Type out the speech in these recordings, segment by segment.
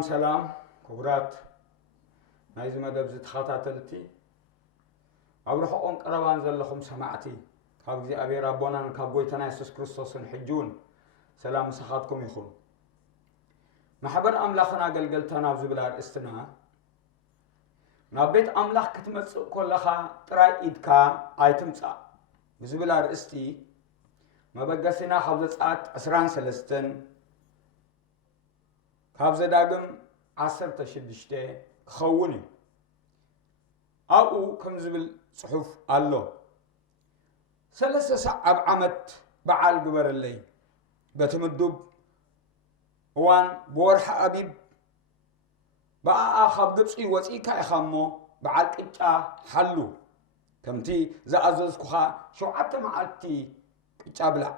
سلام كبرات نايز مدب زت خاتاتلتي أبرحون قربان زلخم سمعتي كابزي أبي ربنا كابويتنا يسوع كريستوس حجون سلام سخاتكم يخون محبر أملاخنا قلقلتنا بزبلار استنا نبيت أملاخ كتمت كلها ترى إدكا أيتمتا بزبلار استي ما بقسنا خبزت أسران سلستن كابز داقم 16 خوني أو كم زبل صحف الله ثلاثة ساعة عمت بعال قبر الليل بتمدب وان بورح أبيب بقى أخذ دبسي وزي كأخمو بعال كتا حلو كمتي زازز كخا شو عتم عتي كتا بلا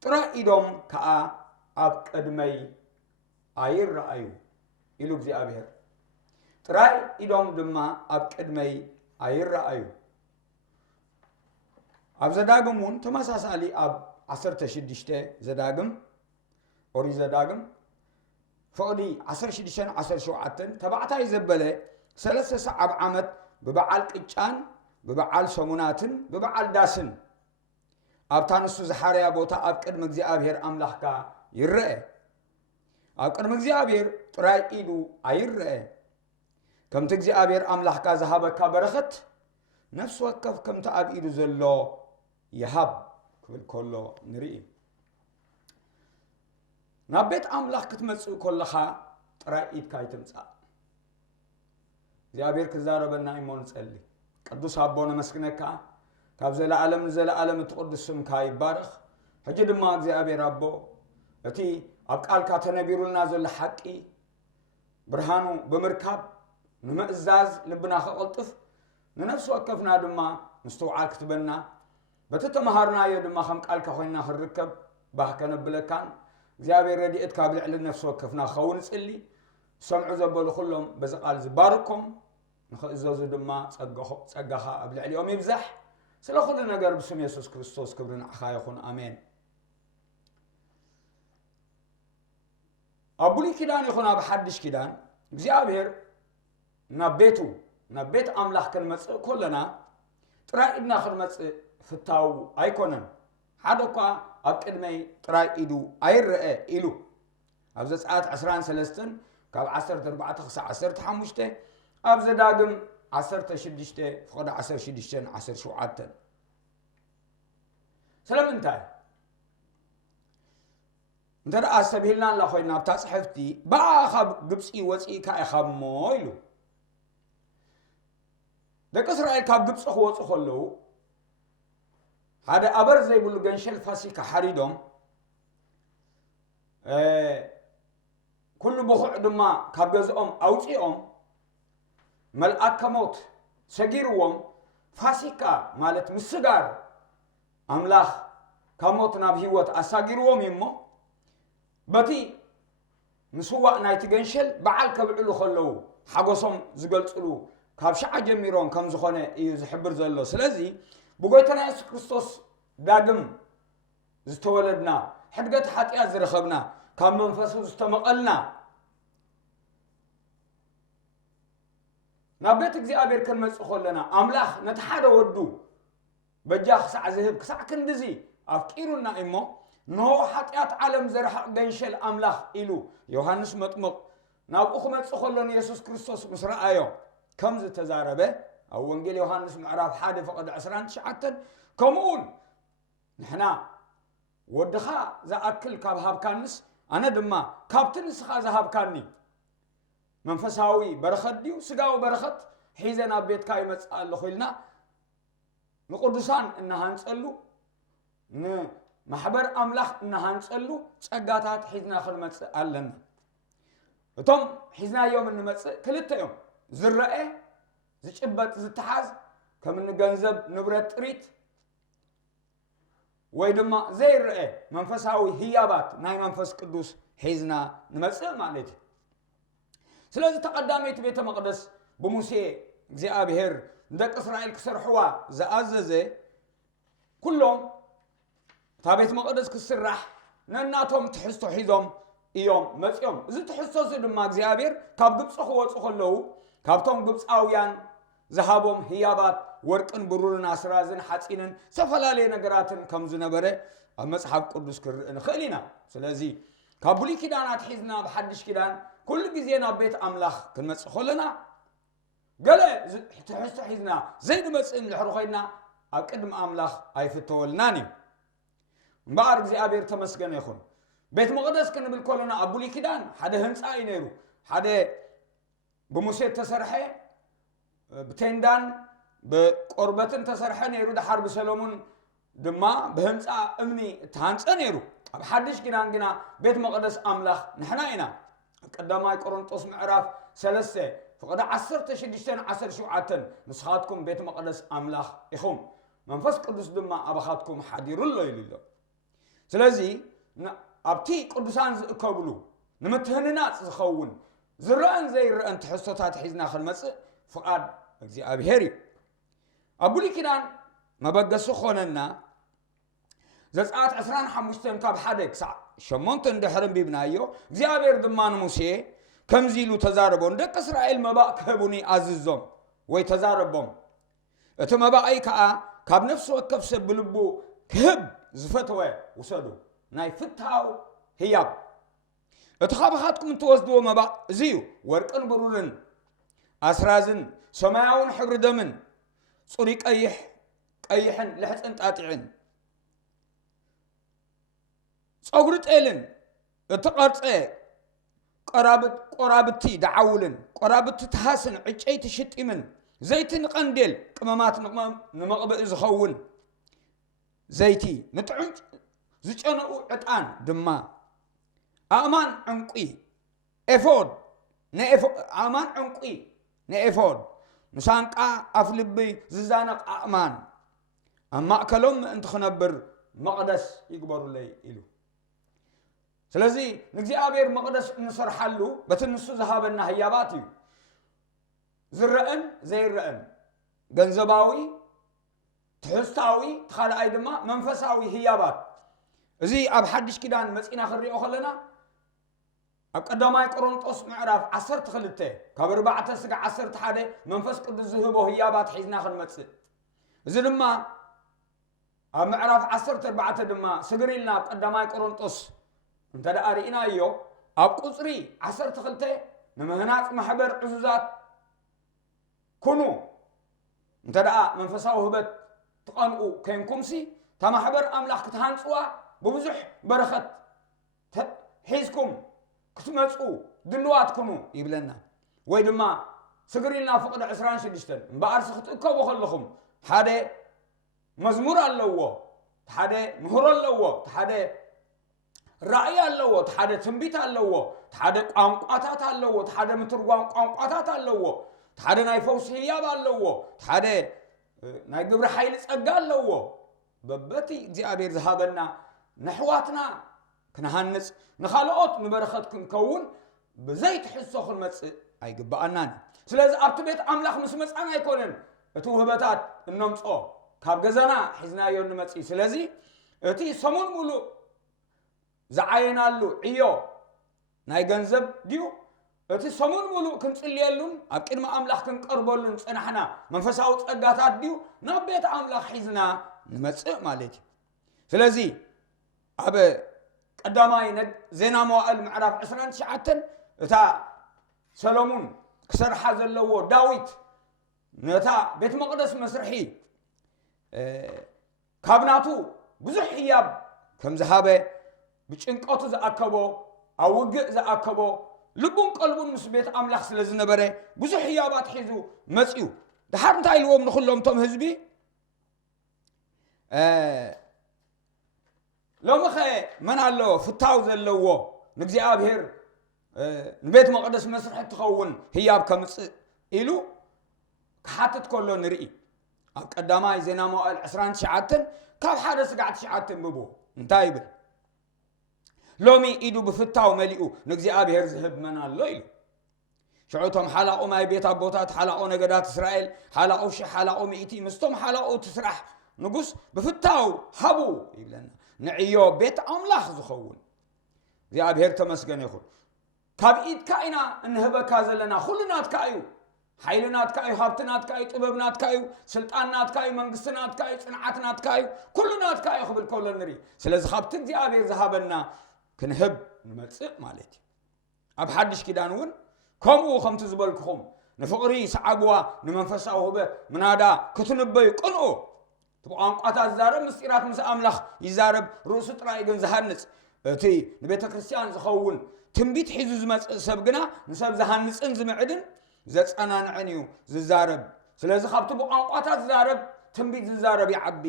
ترى إدم كأ أب قدمي أير رأيو إلو بزي أبير ترى إدم دما أب قدمي أير رأيو أب زداقمون تماساس علي أب 16 زداقم أوري زداقم فقدي 16 شوعتن تبعتها يزبله 3 ساعة بعمت ببعال كتشان ببعال سموناتن ببعال داسن أب تانسو زحاريا بوتا أب قدم زي أبير أملاحكا يرأي أب قدم زي أبير ترى إيدو أيرأي كم تجزي أبير أملاحكا زهابكا برخت نفس وقف كم تأب إيدو زلو يهب كله نرئي نبيت أملاح كتمسو كلها ترى إيد كاي تمسا زي أبير كزاربنا إيمون تسألي قدوس هابونا مسكنكا كاب زي العالم تقدس سمكاي بارخ حجد ما زي أبير ربو أتي أبقال كاتنبيرو النازل حقي برهانو بمركب نمأزاز لبنا خلطف ننفس وقفنا دما مستوعال كتبنا بتتمهرنا يدما خم قال كخوينا خركب باهكنا بلكان زيابير رديت كابل على نفس وقفنا خون صلي سمعوا زبلوا كلهم بزقال زباركم نخزوزو دما صقخا قبل اليوم يبزح سلا كل نجار بسم يسوع كريستوس كبرنا اخا يكون امين ابولي كيدان يكون بحدش كيدان زيابير نبيت املاح كنمص كلنا طرايدنا خدمص فتاو ايكونن حدوكا أبقدمي تراي إيدو أيرأي إلو أبزا ساعات 13 كاب 10 أبزا داقم 16 فقد 10 شوعاتن سلام انتاي انت رأى سبيلنا الله خوينا بتاس حفتي بقى خاب قبسي وزئي كاي خاب مويلو دك إسرائيل كاب قبس أخوة أخولو هذا أبر زي بقول جنشل فاسيكا حريدهم كل بخوع دما كابجزهم أوتيهم ملأك كموت سجيرهم فاسيكا مالت مسجار أملاخ كموت نبيوت أساجيرهم يمو بتي مسوا نايت جنشل بعال كبعلو خلو حقوسهم زقلتلو كابشع جميرون كم زخانة يزحبر زلوا سلازي بقولتنا يسوع كريستوس داقم زتولدنا حدقت حتى زرخبنا كم منفسه استمقلنا نبيت زي أبير كلمة خلنا أملاخ نتحدى ودو بجاخ ساعة ذهب ساعة كندزي أفكيرنا إمو نو حتى عالم زرح جنشل أملاخ إلو يوحنس مطمق نابوخ خلنا يسوع كريستوس مسرع أيو كم زتزاربه أو إنجيل يوحنس معراف حادث فقد 19 كمون نحنا ودخا ذا أكل كاب كانس أنا دما كابتنس خا ذهب كاني منفساوي برخديو سجاو برخت حيزنا بيت كاي مسأل لخيلنا نقدسان إنها نسألو محبر أملاخ إنها نسألو سجاتات حيزنا خدمة ألنا وتم حيزنا يوم النمس كلتا يوم زرقة زشبت زتحاز كمن جنزب نبرة ريت ويدما زي الرئة منفساوي هيابات ناي منفس قدوس حيزنا نمسئ مالتي سلازي تقداميت بيت مقدس بموسى زي أبيهر ندك إسرائيل كسر حوا زي كلهم تابيت مقدس كسر رح نناتهم تحستو حيزهم እዮም መጽኦም እዚ ትሕሶስ ድማ እግዚአብሔር ካብ ግብጽ ክወጹ ከለዉ ካብቶም ግብጻውያን ዝሃቦም ህያባት ወርቅን ብሩርን ኣስራዝን ሓጺንን ዝተፈላለዩ ነገራትን ከም ዝነበረ ኣብ መጽሓፍ ቅዱስ ክርእ ንኽእል ኢና ስለዚ ካብ ብሉይ ኪዳናት ሒዝና ብሓድሽ ኪዳን ኩሉ ግዜ ናብ ቤት ኣምላኽ ክንመጽእ ከለና ገለ ትሕዝቶ ሒዝና ዘይንመጽእ ንድሕሪ ኮይና ኣብ ቅድሚ ኣምላኽ ኣይፍተወልናን እዩ እምበኣር እግዚኣብሔር ተመስገነ ይኹን ቤት መቕደስ ክንብል ከለና ኣብ ብሉይ ኪዳን ሓደ ህንፃ እዩ ነይሩ ሓደ ብሙሴ ተሰርሐ ብቴንዳን ብቆርበትን ተሰርሐ ነይሩ ድሓር ብሰሎሞን ድማ ብህንፃ እምኒ ተሃንፀ ነይሩ ኣብ ሓድሽ ኪዳን ግና ቤት መቕደስ ኣምላኽ ንሕና ኢና ቀዳማይ ቆሮንጦስ ምዕራፍ 3 ፍቕዲ 16-17 ንስኻትኩም ቤት መቕደስ ኣምላኽ ኢኹም መንፈስ ቅዱስ ድማ ኣባኻትኩም ሓዲሩሎ ኢሉ ኣሎ ስለዚ ኣብቲ ቅዱሳን ዝእከብሉ ንምትህንናፅ ዝኸውን ዝረአን ዘይረአን ትሕዝቶታት ሒዝና ክንመጽእ ፍቓድ እግዚአብሔር እዩ ኣብ ብሉይ ኪዳን መበገሲ ኾነና ዘጸአት 25 ካብ 1 ክሳዕ 8 እንድሕር አንቢብናዮ እግዚአብሔር ድማ ንሙሴ ከምዚ ኢሉ ተዛረቦ ደቂ እስራኤል መባእ ክህቡኒ ኣዝዞም ወይ ተዛረቦም እቲ መባእይ ከዓ ካብ ነፍሲ ወከፍ ሰብ ብልቡ ክህብ ዝፈተወ ውሰዱ ናይ ፍታው ህያብ እቲ ኻባኻትኩም እትወስድዎ መባእ እዚ እዩ ወርቅን ብሩርን ኣስራዝን ሰማያውን ሕብሪ ደምን ጽሩይ ቀይሕን ልሕፅን ጣጢዕን ፀጉሪ ጤልን እቲ ቐርፀ ቆራብቲ ደዓውልን ቆራብቲ ተሃስን ዕጨይቲ ሽጢምን ዘይትን ቀንዴል ቅመማት ንመቕብእ ዝኸውን ዘይቲ ንጥዑም ዝጨነኡ ዕጣን ድማ ኣእማን ዕንቂ ኤፎድ ኣእማን ዕንቂ ንኤፎድ ንሳንቃ ኣፍ ልቢ ዝዛነቕ ኣእማን ኣብ ማእከሎም ምእንቲ ክነብር መቕደስ ይግበሩለይ ኢሉ ስለዚ ንእግዚአብሔር መቕደስ እንሰርሓሉ በቲ ንሱ ዝሃበና ህያባት እዩ ዝረአን ዘይረአን ገንዘባዊ ትሕዝታዊ ተኻልኣይ ድማ መንፈሳዊ ህያባት እዚ ኣብ ሓድሽ ኪዳን መፂና ክንሪኦ ከለና ኣብ ቀዳማይ ቆሮንጦስ ምዕራፍ 12 ካብ 4-11 መንፈስ ቅዱስ ዝህቦ ህያባት ሒዝና ክንመጽእ እዚ ድማ ኣብ ምዕራፍ 14 ድማ ስግሪልና ኣብ ቀዳማይ ቆሮንጦስ እንተደኣ ርኢናዮ ኣብ ቁፅሪ 12 ንምህናፅ ማሕበር ዕዙዛት ኩኑ እንተደኣ መንፈሳዊ ህበት ትቐንኡ ከንኩምሲ እታ ማሕበር ኣምላኽ ክትሃንፅዋ ብብዙሕ በረኸት ሒዝኩም ክትመፁ ድልዋት ኩኑ ይብለና ወይ ድማ ስግሪልና ፍቕዲ 26 እምበኣርሲ ክትእከቡ ከለኹም ሓደ መዝሙር ኣለዎ ሓደ ምህሮ ኣለዎ ሓደ ራእይ ኣለዎ ሓደ ትንቢት ኣለዎ ሓደ ቋንቋታት ኣለዎ ሓደ ምትርጓም ቋንቋታት ኣለዎ ሓደ ናይ ፈውሲ ህያብ ኣለዎ ሓደ ናይ ግብሪ ሓይሊ ጸጋ ኣለዎ በበቲ እግዚአብሔር ዝሃበና ንሕዋትና ክንሃንጽ ንኻልኦት ንበረኸት ክንከውን ብዘይ ትሕሶ ክንመጽእ ኣይግባአናን ስለዚ ኣብቲ ቤት ኣምላኽ ምስ መጻና ኣይኮነን እቲ ውህበታት እነምጾ ካብ ገዛና ሒዝናዮ ንመጽእ ስለዚ እቲ ሰሙን ሙሉእ ዝዓየናሉ ዕዮ ናይ ገንዘብ ድዩ እቲ ሰሙን ሙሉእ ክንጽልየሉን ኣብ ቅድሚ ኣምላኽ ክንቀርበሉን ጽናሕና መንፈሳዊ ጸጋታት ድዩ ናብ ቤት ኣምላኽ ሒዝና ንመጽእ ማለት እዩ ስለዚ ኣብ ቀዳማይ ዜና መዋዕል ምዕራፍ 29 እታ ሰሎሞን ክሰርሓ ዘለዎ ዳዊት ነታ ቤት መቕደስ መስርሒ ካብናቱ ብዙሕ ህያብ ከም ዝሃበ ብጭንቀቱ ዝኣከቦ ኣብ ውግእ ዝኣከቦ ልቡን ቀልቡን ምስ ቤት ኣምላኽ ስለ ዝነበረ ብዙሕ ህያባት ሒዙ መፅኡ ድሓር እንታይ ኢልዎም ንኩሎም ቶም ህዝቢ ሎሚ ኸ መን ኣሎ ፍታው ዘለዎ ንእግዚአብሔር ንቤት መቕደስ መስርሒ ትኸውን ህያብ ከምፅእ ኢሉ ክሓትት ከሎ ንርኢ ኣብ ቀዳማይ ዜና መዋዕል 29 ካብ 1-9 ብቦ እንታይ ይብል ሎሚ ኢዱ ብፍታው መሊኡ ንእግዚአብሔር ዝህብ መን ኣሎ ኢሉ ሽዑቶም ሓላቑ ማይ ቤት ኣቦታት ሓላቑ ነገዳት እስራኤል ሓላቑ ሽሕ ሓላቑ ሚእቲ ምስቶም ሓላቑ ትስራሕ ንጉስ ብፍታው ሃቡ ይብለና ንዕዮ ቤት ኣምላኽ ዝኸውን እግዚአብሔር ተመስገነ ይሁን ካብ ኢድካ ኢና እንህበካ ዘለና ሁሉናትካ እዩ ሓይልናትካ እዩ ሃብትናትካ እዩ ጥበብናትካ እዩ ስልጣንናትካ እዩ መንግስትናትካ እዩ ጽንዓትናትካ እዩ ኩሉናትካ እዩ ክብል ከሎ ንሪ ስለዚ ካብቲ እግዚአብሔር ዝሃበና ክንህብ ንመጽእ ማለት እዩ ኣብ ሓድሽ ኪዳን እውን ከምኡ ከምቲ ዝበልክኹም ንፍቕሪ ሰዓብዋ ንመንፈሳዊ ህበት ምናዳ ክትንበዩ ቅንኡ ብቋንቋታት ዝዛረብ ምስጢራት ምስ ኣምላኽ ይዛረብ ርእሱ ጥራይ ግን ዝሃንጽ እቲ ንቤተ ክርስቲያን ዝኸውን ትንቢት ሒዙ ዝመጽእ ሰብ ግና ንሰብ ዝሃንጽን ዝምዕድን ዘጸናንዕን እዩ ዝዛረብ ስለዚ ካብቲ ብቋንቋታት ዝዛረብ ትንቢት ዝዛረብ ይዓቢ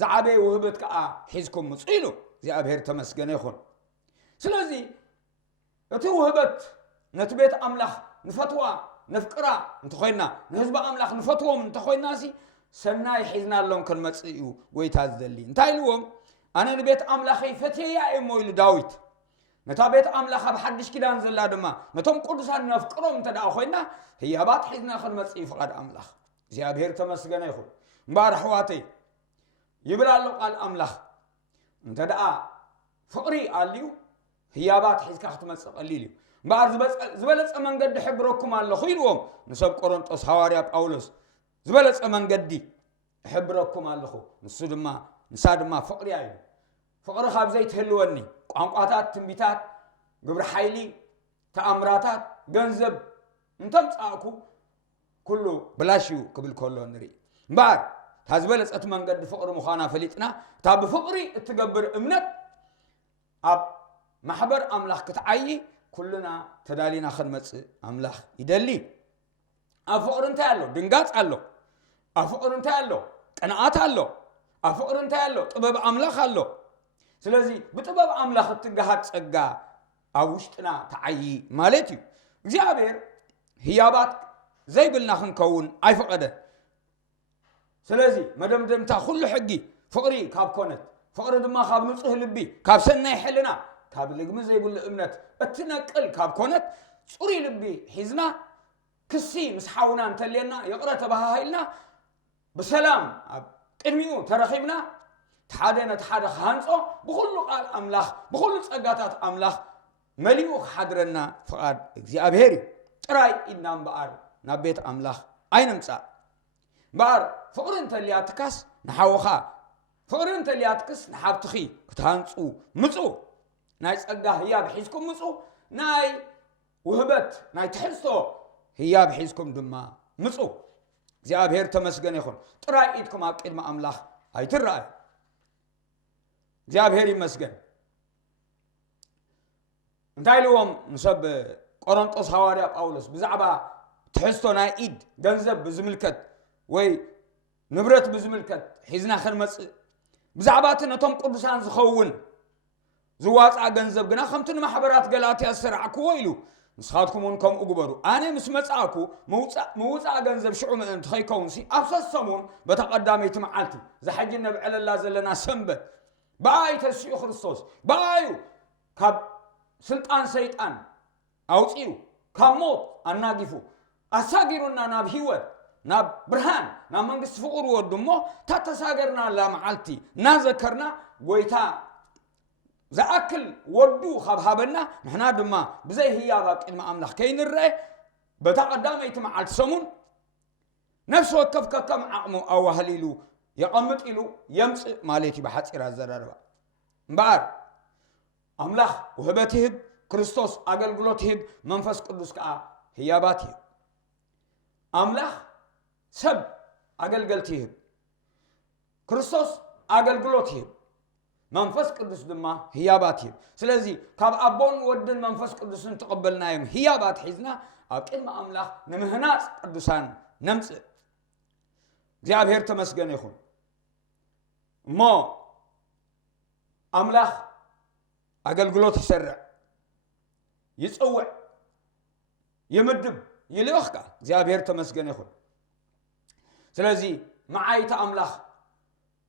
ዝዓበየ ውህበት ከዓ ሒዝኩም ምጽኡ ኢሉ እግዚአብሔር ተመስገነ ይኹን ስለዚ እቲ ውህበት ነቲ ቤት ኣምላኽ ንፈትዋ ነፍቅራ እንተኾይና ንህዝቢ ኣምላኽ ንፈትዎም እንተኾይናሲ ሰናይ ሒዝና ኣሎም ክንመጽእ እዩ ጎይታ ዝደሊ እንታይ ኢልዎም ኣነ ንቤት ኣምላኸይ ፈትየያ እሞ ኢሉ ዳዊት ነታ ቤት ኣምላኽ ኣብ ሓድሽ ኪዳን ዘላ ድማ ነቶም ቅዱሳን ነፍቅሮም እንተ ደኣ ኮይና ህያባት ሒዝና ክንመጽእ እዩ ፍቓድ ኣምላኽ እግዚአብሔር ተመስገነ ይኹን እምበር ኣሕዋተይ ይብል ኣሎ ቃል ኣምላኽ እንተ ደኣ ፍቕሪ ኣልዩ ህያባት ሒዝካ ክትመጽእ ቀሊል እዩ እምበር ዝበለጸ መንገዲ ሕብረኩም ኣለኹ ኢልዎም ንሰብ ቆሮንጦስ ሐዋርያ ጳውሎስ ዝበለጸ መንገዲ ሕብረኩም ኣለኹ ንሳ ድማ ፍቕሪ እዩ ፍቕሪ ካብ ዘይትህልወኒ ቋንቋታት ትንቢታት ግብሪ ሓይሊ ተኣምራታት ገንዘብ እንተምጻእኩ ኩሉ ብላሽ እዩ ክብል ከሎ ንርኢ እምበር እታ ዝበለጸት መንገዲ ፍቕሪ ምዃና ፈሊጥና እታ ብፍቕሪ እትገብር እምነት ኣብ ማሕበር ኣምላኽ ክትዓይ ኩሉና ተዳሊና ክንመጽእ ኣምላኽ ይደሊ ኣብ ፍቕሪ እንታይ ኣሎ ድንጋጽ ኣሎ ኣብ ፍቕሪ እንታይ ኣሎ ቅንዓት ኣሎ ኣብ ፍቕሪ እንታይ ኣሎ ጥበብ ኣምላኽ ኣሎ ስለዚ ብጥበብ ኣምላኽ እትጋሃድ ጸጋ ኣብ ውሽጥና ተዓይ ማለት እዩ እግዚአብሔር ህያባት ዘይብልና ክንከውን ኣይፈቐደን ስለዚ መደምደምታ ኩሉ ሕጊ ፍቕሪ ካብ ኮነት ፍቕሪ ድማ ካብ ንጹህ ልቢ ካብ ሰናይ ሕልና ካብ ልግሚ ዘይብሉ እምነት እትነቅል ካብ ኮነት ጽሩይ ልቢ ሒዝና ክሲ ምስ ሓውና እንተልየና የቕረ ተባሃሂልና ብሰላም ኣብ ቅድሚኡ ተረኺብና ተሓደ ነቲ ሓደ ክሃንጾ ብኩሉ ቃል ኣምላኽ ብኩሉ ጸጋታት ኣምላኽ መሊኡ ክሓድረና ፍቓድ እግዚአብሔር እዩ ጥራይ ኢድና እምበኣር ናብ ቤት ኣምላኽ ኣይነምጻእ እምበኣር ፍቕሪ እንተልያ ትካስ ንሓወኻ ፍቕሪ እንተልያ ትክስ ንሓብትኺ ክትሃንጹ ምጹእ ናይ ጸጋ ህያብ ሒዝኩም ምጹእ ናይ ውህበት ናይ ትሕዝቶ ህያብ ሒዝኩም ድማ ምጹእ እግዚአብሔር ተመስገነ ይኹን ጥራይ ኢድኩም ኣብ ቅድሚ ኣምላኽ ኣይትረኣዩ እግዚአብሔር ይመስገን እንታይ ኢልዎም ንሰብ ቆሮንጦስ ሐዋርያ ጳውሎስ ብዛዕባ ትሕዝቶ ናይ ኢድ ገንዘብ ብዝምልከት ወይ ንብረት ብዝምልከት ሒዝና ክንመጽእ ብዛዕባ እቲ ነቶም ቅዱሳን ዝኸውን ዝዋፅኣ ገንዘብ ግና ከምቲ ንማሕበራት ገላትያ ዝሰርዓክዎ ኢሉ ንስኻትኩም እውን ከምኡ ግበሩ ኣነ ምስ መጻእኩ ምውፃእ ገንዘብ ሽዑ ምእንቲ ኸይከውንሲ ኣብ ሰሰሙን በተቐዳመይቲ መዓልቲ ዝሓጂ ነብዕለላ ዘለና ሰንበት በኣይ ተስኡ ክርስቶስ በኣዩ ካብ ስልጣን ሰይጣን ኣውፂኡ ካብ ሞት ኣናጊፉ ኣሳጊሩና ናብ ህይወት ናብ ብርሃን ናብ መንግስቲ ፍቑር ወዱ እሞ ታተሳገርና ኣላ መዓልቲ እናዘከርና ጎይታ ዝኣክል ወዱ ካብ ሃበና ንሕና ድማ ብዘይ ህያብ ኣብ ቅድሚ ኣምላኽ ከይንርአ በታ ቀዳመይቲ መዓልቲ ሰሙን ነፍሲ ወከፍ ከከም ዓቕሙ ኣዋህሊሉ የቐምጥ ኢሉ የምጽእ ማለት እዩ ብሓፂር ኣዘራርባ እምበኣር ኣምላኽ ውህበት ይህብ ክርስቶስ ኣገልግሎት ይህብ መንፈስ ቅዱስ ከዓ ህያባት ይህብ ኣምላኽ ሰብ ኣገልገልቲ ይህብ ክርስቶስ ኣገልግሎት ይህብ መንፈስ ቅዱስ ድማ ህያባት ይህብ ስለዚ ካብ ኣቦን ወድን መንፈስ ቅዱስን ተቐበልናዮም ህያባት ሒዝና ኣብ ቅድሚ ኣምላኽ ንምህናፅ ቅዱሳን ነምጽእ እግዚአብሔር ተመስገነ ይኹን እሞ ኣምላኽ ኣገልግሎት ይሰርዕ ይጽውዕ ይምድብ ይልእኽካ እግዚአብሔር ተመስገነ ይኹን ስለዚ መዓይተ ኣምላኽ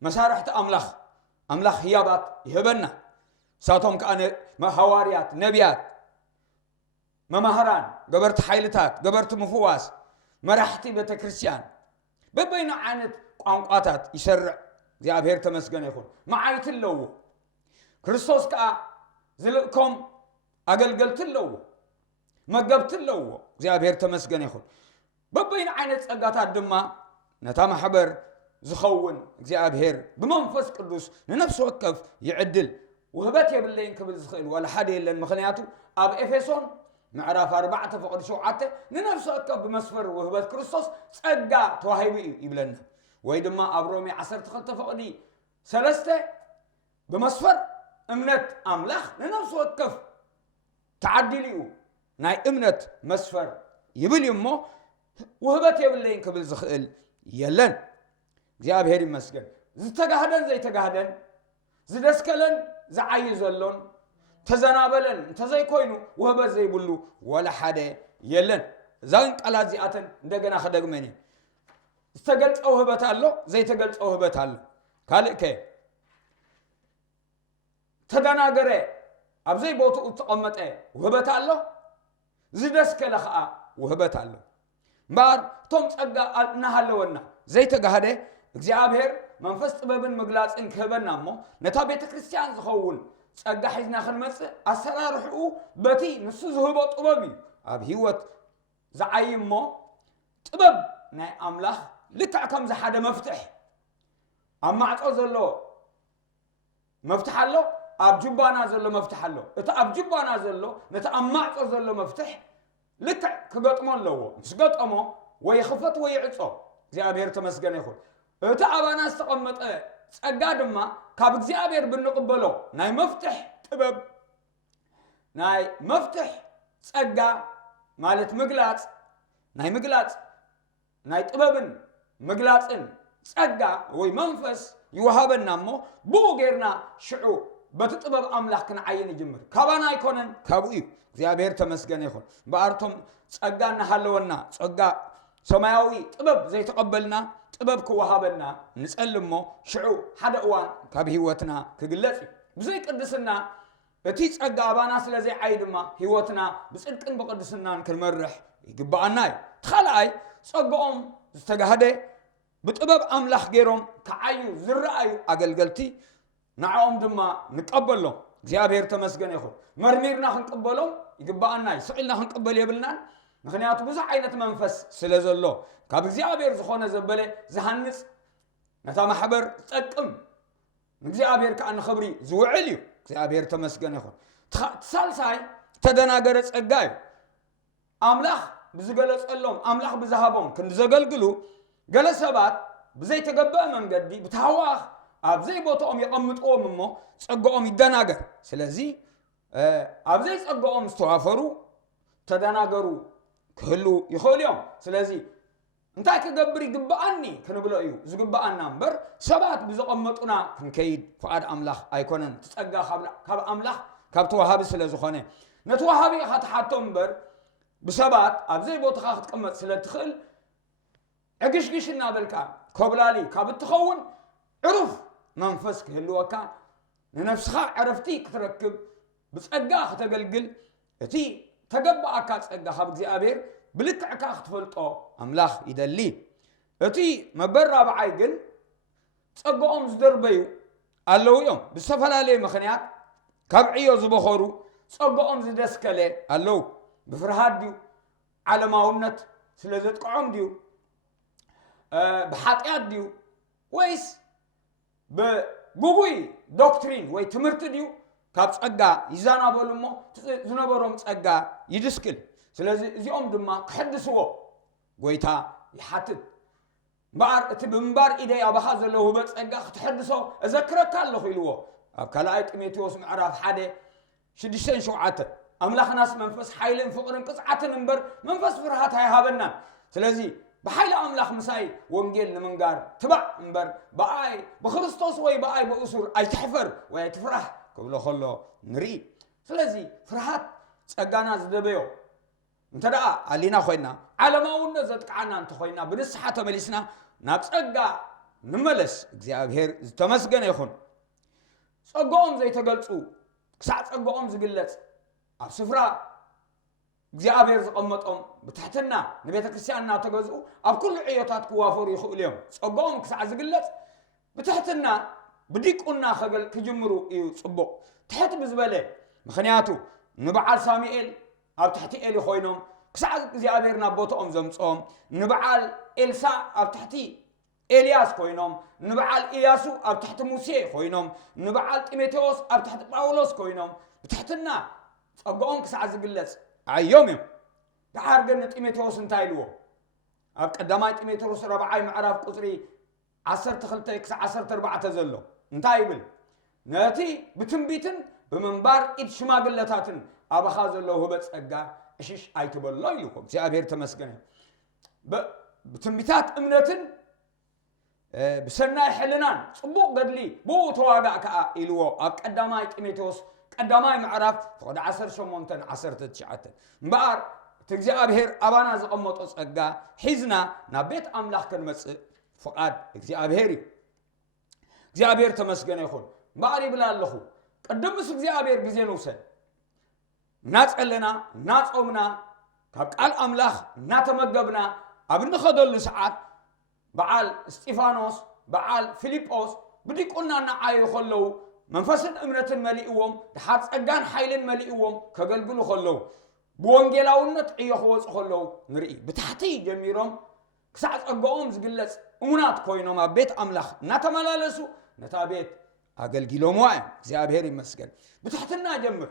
መሳርሕቲ ኣምላኽ ህያባት ይህበና ሳቶም ከዓ ሐዋርያት ነቢያት መማህራን ገበርቲ ሓይልታት ገበርቲ ምፍዋስ መራሕቲ ቤተ ክርስቲያን በበይኑ ዓይነት ቋንቋታት ይሰርዕ እግዚአብሔር ተመስገነ ይኹን መዓይት ኣለዎ ክርስቶስ ከዓ ዝልእኮም أقلقلت له مقبت له እግዚአብሔር ተመስገን ይሁን በበይን አይነት ጸጋታት ድማ ነታ ማህበር ዝኸውን እግዚአብሔር በመንፈስ ቅዱስ ለነፍስ ወከፍ ይዕድል وهبت يبلين كبل زخيل ولا حدا يلن مخنياتو اب افسون معرف 4 فقد 7 لنفس وكف بمسفر وهبت كريستوس ጸጋ ተዋሂቢ ይብለና ወይ ድማ አብሮሚ 12 فقدي ثلاثه بمسفر امنت املاح لنفس وكف تعدليو ناي امنت مسفر يبل يمو وهبت يبلين كبل زخيل يلن እግዚአብሔር ይመስገን ዝተጋህደን ዘይተጋህደን ዝደስከለን زعي زلون تزنابلن تزاي كوينو وهبت زي بلو ولا حدا يلن زين قالات زياتن እንደገና خدغمني استقلت او هبت الله زي تقلت او هبت الله ካልከ ተደናገረ አብዘይ ቦታው ተቀመጠ وهبت الله ዝደስከለ ኸአ وهبت الله ባር ቶም ጸጋ አልናሃለውና زي ተጋህደ እግዚአብሔር መንፈስ ጥበብን መግላጽን ከበናሞ ነታ ቤተ ክርስቲያን ዝኸውን ጸጋ ሒዝና ክንመጽ አሰራርሑ በቲ ንሱ ዝህቦ ጥበብ ኣብ ህይወት ዝዓይሞ ጥበብ ናይ አምላኽ ልክዕ ከም ዝሓደ መፍትሕ ኣብ ማዕጾ ዘሎ መፍትሕ ኣሎ ኣብ ጅባና ዘሎ መፍትሕ ኣሎ እቲ ኣብ ጅባና ዘሎ ነታ ኣብ ማዕጾ ዘሎ መፍትሕ ልክዕ ክገጥሞ ኣለዎ ምስ ገጠሞ ወይ ክፈት ወይ ዕጾ እግዚአብሔር ተመስገነ ይሁን እቲ አባና ዝተቀመጠ ጸጋ ድማ ካብ እግዚአብሔር ብንቅበሎ ናይ መፍትሕ ጥበብ ናይ መፍትሕ ጸጋ ማለት ምግላጽ ናይ ጥበብን ምግላጽን ጸጋ ወይ መንፈስ ይወሃበናሞ ብኡጌርና ሽዑ በጥበብ አምላክ ክንዓየን ይጅምር ካባና አይኮነን ካብኡ እግዚአብሔር ተመስገነ ይሁን በአርቶም ጸጋና ሃለወና ጸጋ ሰማያዊ ጥበብ ዘይተቀበልና ጥበብ ከወሃበና ንጸልሞ ሽዑ ሓደ እዋን ካብ ህይወትና ክግለጽ ብዘይ ቅድስና እቲ ጸጋ አባና ስለዘይ ዓይድማ ህይወትና ብጽድቅን በቅድስናን ክንመርሕ ይግባአና ተኻልአይ ጸጋኦም ዝተጋህደ بطبب أملاح غيرهم كعيو زرعيو أقلقلتي نعوم دما نقبلهم እግዚአብሔር ተመስገን ይሁን መርሚርና ክንቀበለው ይግባአና ይስዕልና ክንቀበል ይብልና ምክንያቱ ብዙ አይነት መንፈስ ስለዘሎ ካብ እግዚአብሔር ዝኾነ ዘበለ ዝሃንጽ ነታ ማህበር ጠቅም እግዚአብሔር ካን ኸብሪ ዝውዕል እዩ እግዚአብሔር ተመስገን ይሁን ተሳልሳይ ተደናገረ ጸጋይ አምላኽ ብዝገለጸሎም አምላኽ ብዝሃቦም ክንዘገልግሉ ገለሰባት በዘይ ተገበአ መንገዲ ብታዋኽ አብዘይ ቦታኦም ይቀምጡኦም እሞ ጸጋኦም ይደናገር ስለዚህ አብዘይ ጸጋኦም ዝተዋፈሩ ተደናገሩ ክህሉ ይኽእሉም ስለዚህ እንታይ ክገብር ይግባአኒ ክንብሎ እዩ ዝግባአና እምበር ሰባት ብዝቀመጡና ክንከይድ ፍቃድ አምላኽ ኣይኮነን ተጸጋ ካብ አምላኽ ካብ ተዋሃቢ ስለዝኾነ ነተዋሃቢ ከተሓቶም እምበር ብሰባት አብዘይ ቦታኻ ክትቀመጥ ስለትኽእል እግሽግሽና በልካ ኮብላሊ ካብ ትኸውን ዕሩፍ መንፈስ ክህልወካ ንነፍስኻ ዕረፍቲ ክትረክብ ብጸጋ ክትገልግል እቲ ተገባአካ ጸጋ ካብ እግዚአብሔር ብልክዕካ ክትፈልጦ አምላኽ ይደሊ እቲ መበራብዓይ ግን ጸጋኦም ዝደርበዩ ኣለው እዮም ብዝተፈላለየ ምኽንያት ካብ ዕዮ ዝበኸሩ ጸጋኦም ዝደስከለ ኣለው ብፍርሃት ድዩ ዓለማውነት ስለ ዘጥቅዖም ድዩ بحاتيات ديو ويس بغوي دوكترين وي تمرت ديو كاب ጸጋ ይዛናበሉሞ ዝነበሮም ጸጋ ይድስክል ስለዚህ እዚኦም ድማ ክሕድስዎ ጎይታ ይሓትት ባር እቲ ብምባር ኢደ ያባኻ ዘለዎ በጸጋ ክትሕድሶ እዘክረካ ኣለኹ ኢልዎ ኣብ ካልኣይ ጢሞቴዎስ ምዕራፍ 1:6-7 አምላኽናስ መንፈስ ኃይልን ፍቅርን ቅጽዓትን እምበር መንፈስ ፍርሃት አይሃበና ስለዚህ بحيل أملاخ مساي وانجيل نمنجار تبع امبر باي بخريستوس وي باي بأسور اي تحفر وي تفرح كبلو خلو نري سلازي فرحات ጸጋና ዝደበዮ እንተዳ አሊና ኮይና ዓለማውን ዘጥቃና እንተ ኮይና ብንስሓ ተመሊስና ናብ ጸጋ ንመለስ እግዚአብሔር ዝተመስገነ ይኹን ጸጋኦም ዘይተገልጹ ክሳዕ ጸጋኦም ዝግለጽ ኣብ ስፍራ እግዚአብሔር ዝቀመጦም በታተና ንቤተ ክርስቲያንና ተገዝኡ ኣብ ኩሉ ዕዮታት ክዋፈሩ ይኽእሉም ጸጋኦም ክሳዕ ዝግለጽ በታተና ብዲቁና ክጅምሩ እዩ ጽቡቕ ትሕት ብዝበለ ምኽንያቱ نبعال ساميئيل أو تحت إلي خوينهم كساعة እግዚአብሔርና ቦታኦም ዘምጾም ንበዓል ኤልሳ ኣብ ትሕቲ ኤልያስ ኮይኖም ንበዓል ኢያሱ ኣብ ትሕቲ ሙሴ ኮይኖም ንበዓል ጢሞቴዎስ ኣብ ትሕቲ ጳውሎስ ኮይኖም ብትሕትና ጸጋኦም ክሳዕ ዝግለጽ ኣዮም እዮም ድሓር ግን ጢሞቴዎስ እንታይ ኢልዎ ኣብ ቀዳማይ ጢሞቴዎስ 4 ምዕራፍ ቁጽሪ 12 ክሳዕ 14 ዘሎ እንታይ ይብል ነቲ ብትንቢትን ብምንባር ኢድ ሽማግለታትን ኣባኻ ዘሎ ህበት ጸጋ እሽሽ ኣይትበሎ ኢልኩም እግዚአብሔር ተመስገነ በትንቢታት እምነትን بسناي حلنان صبوق قدلي بو تواقع كا إلو أب قداماي ጢሞቴዎስ قداماي معرف فقد 18 مبار تግዚአብሔር أبانا زقمطو ጸጋ حزنا نبيت أملاح كنمص فقاد እግዚአብሔር እግዚአብሔር ተመስገነ ይሁን مبار ይብላለሁ ቀደምስ እግዚአብሔር ጊዜ ነውሰን ናጸለና ናጾምና ካብ ቃል أملاح ናተመገብና ኣብንኸደሉ ሰዓት بعال استيفانوس بعال فيليبوس بدي قلنا نعاي خلو منفسن امنة مليئوم دحات ጸጋን ኃይልን مليئوم ከገልግሉ خلو بوانجيلاውነት እየخوጽ خلو نرئي بتحتي جميروم كساع ጸጋኦም ዝግለጽ እሙናት ኮይኖም ኣብ ቤት ኣምላኽ እናተመላለሱ ነታ ቤት ኣገልግሎም ዋይ እግዚአብሔር ይመስገን بتحتنا ጀምር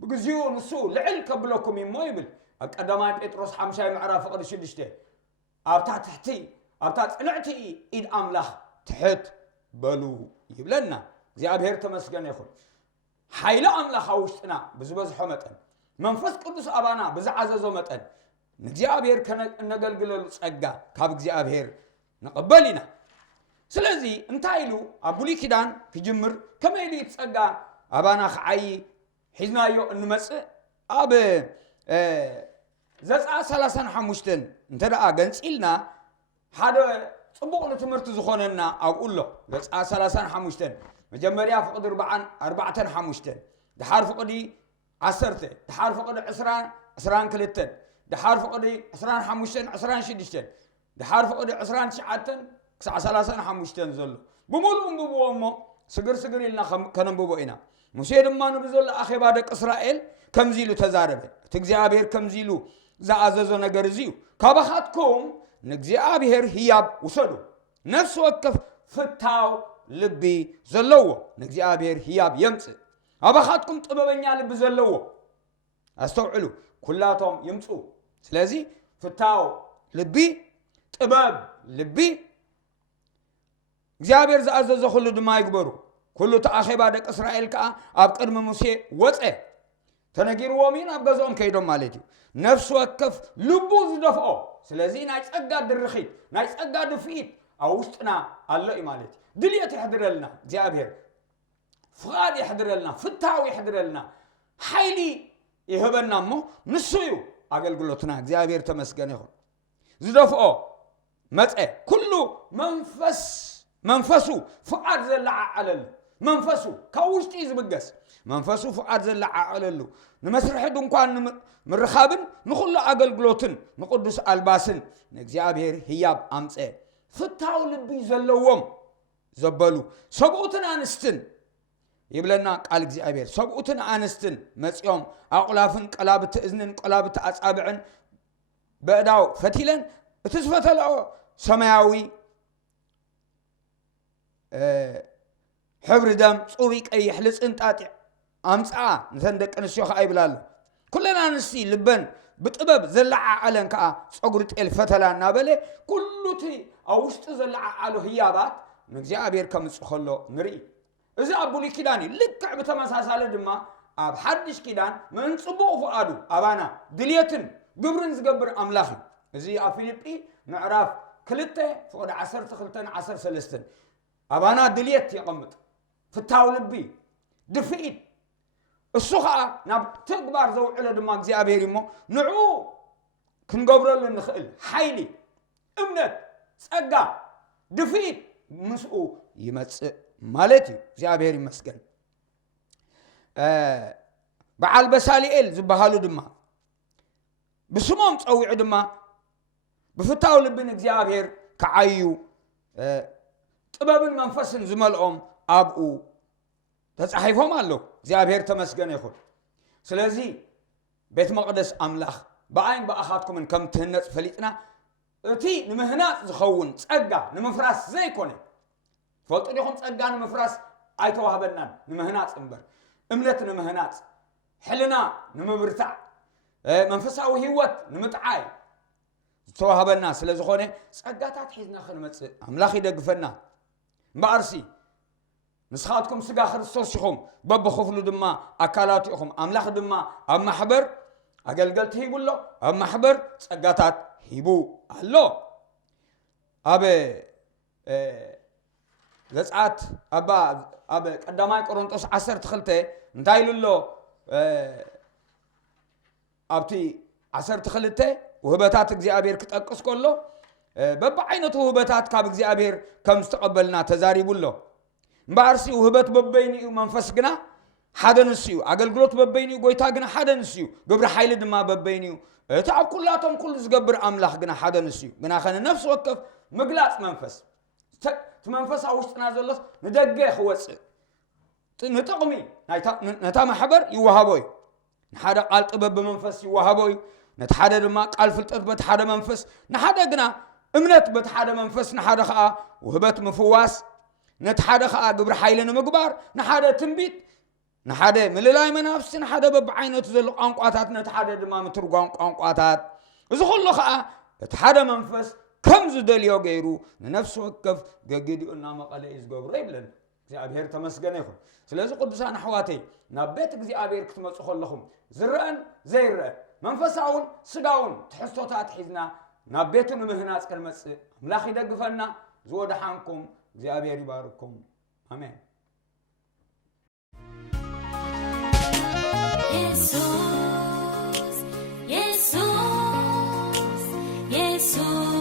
بግዚኡ ንሱ ልዕል ከብለኩም ይሞ ይብል ኣብ ቀዳማይ ጴጥሮስ 5 ምዕራፍ 6 ኣብ ታሕቲ أبتات صنعتي إيد أملاح تحت بلو يبلنا እግዚአብሔር ተመስገን ይሁን ኃይለ አምላኽ አውሽጥና በዝበዝ ሐመጠን መንፈስ ቅዱስ አባና በዛዓዘዞ መጠን እግዚአብሔር ከነገልግለሉ ጸጋ ካብ እግዚአብሔር ነቀበሊና ስለዚህ እንታይሉ አቡሊ ኪዳን ክጅምር ከመይሊ ጸጋ አባና ኸዓይ ሒዝናዮ እንመጽ አብ ዘጻ 35 እንተዳ ገንጽልና ሓደ ጽቡቕ ትምህርት ዝኾነና አውሎ ዘጻ 35 መጀመሪያ ፍቅድ 4 دحار فقدي 10 دحار فقد 22 دحار فقد 25 دحار فقد 29 35 زلو بمولو بمو سغر لنا كنبوبو إنا موسى دما نبزل اخي بادق اسرائيل كمزيلو تزاربه تግዚአብሔር كمزيلو زعززو ነገር زيو كبخاتكم نግዚአብሔር ህያብ وسدو نفس وقف فتاو لبي زلو نግዚአብሔር ህያብ يمص أبخاتكم طببኛ لب زلو استوعلو كلاتهم يمصو ስለዚህ فتاو لبي طبب لبي እግዚአብሔር زعززو ሁሉ ድማ ይግበሩ كل تأخيبا دك إسرائيل كا أب قدم موسى وصع تنغيرو مين أب غزوم كيدوم مالتي نفس وقف لبوز دفعو سلازي ناي ጸጋ ድርኺት ናይ ጸጋ ድፊት አውስጥና አለ ማለት ድልየት ይحضرلنا እግዚአብሔር ፍቃድ ይحضرلنا ፍታው ይحضرلنا ኃይሊ ይህበናሞ ንሱዩ አገልግሎትና እግዚአብሔር ተመስገነ ይሁን ዝደፍኦ መጽ ኩሉ መንፈሱ ፍቃድ ዘለዓ አለል መንፈሱ ከውስጥ ይዝብገስ መንፈሱ ፍቃድ ዘለዓ አለሉ ንመስርሕ ድንኳን ምርኻብን ንኹሉ አገልግሎትን ንቅዱስ አልባስን ንእግዚአብሔር ህያብ አምጸ ፍታው ልቢ ዘለዎም ዘበሉ ሰብኡትን አንስትን ይብለና ቃል እግዚአብሔር ሰብኡትን አንስትን መጽዮም አቁላፍን ቀላብት እዝንን ቀላብት አጻብዕን በእዳው ፈቲለን እትስፈተለው ሰማያዊ حبر دم صوري كي يحلس انتاتي امصا نتندق نسيو خاي بلال كلنا نسي لبن بطبب زلع علن كا صغرت الفتلا نابله كلتي اوشت زلع على هيابات نግዚአብሔር ከምጽخلو نري اذا ابولي كيداني لك بتمساساله دما اب حدش كيدان من صبو فؤادو ابانا دليتن ግብርን ዝገብር አምላኽ እዚ አፊልጵ ምዕራፍ 2 فقد 10 أبانا دليت يقمت فتاو لبي دفئت السخاء ناب تكبر زو على دماغ እግዚአብሔር يمو نعو كنقبرل نخيل حيلي امنت ጸጋ دفئت مسؤ يمص مالتي እግዚአብሔር يمسكن بعال بساليل زبهالو دما بسموم صوع دما بفتاو لبن እግዚአብሔር كعيو ጥበብን መንፈስን ዝመልኦም አብኡ ተጻሒፎም አለው እግዚአብሔር ተመስገነ ይሁን ስለዚህ ቤት መቅደስ አምላኽ በአይን በአኻትኩምን ከም ትህነጽ ፈሊጥና እቲ ንምህናጽ ዝኸውን ጸጋ ንምፍራስ ዘይኮነ ፈልጡ ዲኹም ጸጋ ንምፍራስ ኣይተዋህበናን ንምህናጽ እምበር እምነት ንምህናጽ ሕልና ንምብርታዕ መንፈሳዊ ህይወት ንምጥዓይ ዝተዋህበና ስለ ዝኾነ ጸጋታት ሒዝና ክንመጽእ አምላኽ ይደግፈና እምበኣርሲ ንስኻትኩም ስጋ ክርስቶስ ኢኹም በብኽፍሉ ድማ ኣካላት ኢኹም አምላኽ ድማ ኣብ ማሕበር ኣገልገልቲ ሂቡሎ ኣብ ማሕበር ጸጋታት ሂቡ ኣሎ ኣብ ዘጻት ኣብ ቀዳማይ ቆሮንጦስ 12 እንታይ ኢሉሎ ኣብቲ 12 ውህበታት እግዚአብሔር ክጠቅስ ከሎ በብዓይነቱ ውህበታት ካብ እግዚአብሔር ከም ዝተቀበልና ተዛሪቡሎ እምበኣርሲ ውህበት በበይኒኡ መንፈስ ግና ሓደ ንስዩ አገልግሎት በበይኒኡ ጎይታ ግና ሓደ ንስዩ ግብሪ ኃይሊ ድማ በበይኒኡ እቲ ኣብ ኩላቶም ኩሉ ዝገብር አምላኽ ግና ሓደ ንስዩ ግና ኸነ ነፍስ ወከፍ ምግላጽ መንፈስ እቲ መንፈስ ኣብ ውሽጥና ዘሎስ ንደገ ክወፅእ ንጥቕሚ ነታ ማሕበር ይወሃቦ እዩ ንሓደ ቃል ጥበብ በመንፈስ ይወሃቦ እዩ ነቲ ሓደ ድማ ቃል ፍልጠት በቲ ሓደ መንፈስ ንሓደ ግና እምነት በቲ ሓደ መንፈስ ንሓደ ከዓ ውህበት ምፍዋስ ነቲ ሓደ ከዓ ግብሪ ኃይሊ ንምግባር ንሓደ ትንቢት ንሓደ ምልላይ መናፍስቲ ንሓደ በብዓይነቱ ዘሎ ቋንቋታት ነቲ ሓደ ድማ ምትርጓም ቋንቋታት እዚ ኩሉ ከዓ እቲ ሓደ መንፈስ ከም ዝደልዮ ገይሩ ንነፍሲ ወከፍ ገጊድኡና መቐለ ዝገብሮ ይብለን እግዚአብሔር ተመስገነ ይኹን ስለዚ ቅዱሳን ኣሕዋተይ ናብ ቤት እግዚአብሔር ክትመጹ ከለኹም ዝረአን ዘይረአ መንፈሳውን ስጋውን ትሕዝቶታት ሒዝና ናብ ቤቱ ንምህናጽ ክንመጽእ አምላኽ ይደግፈና ዝወድሓንኩም እግዚአብሔር ይባርኩም አሜን Jesus, Jesus, Jesus.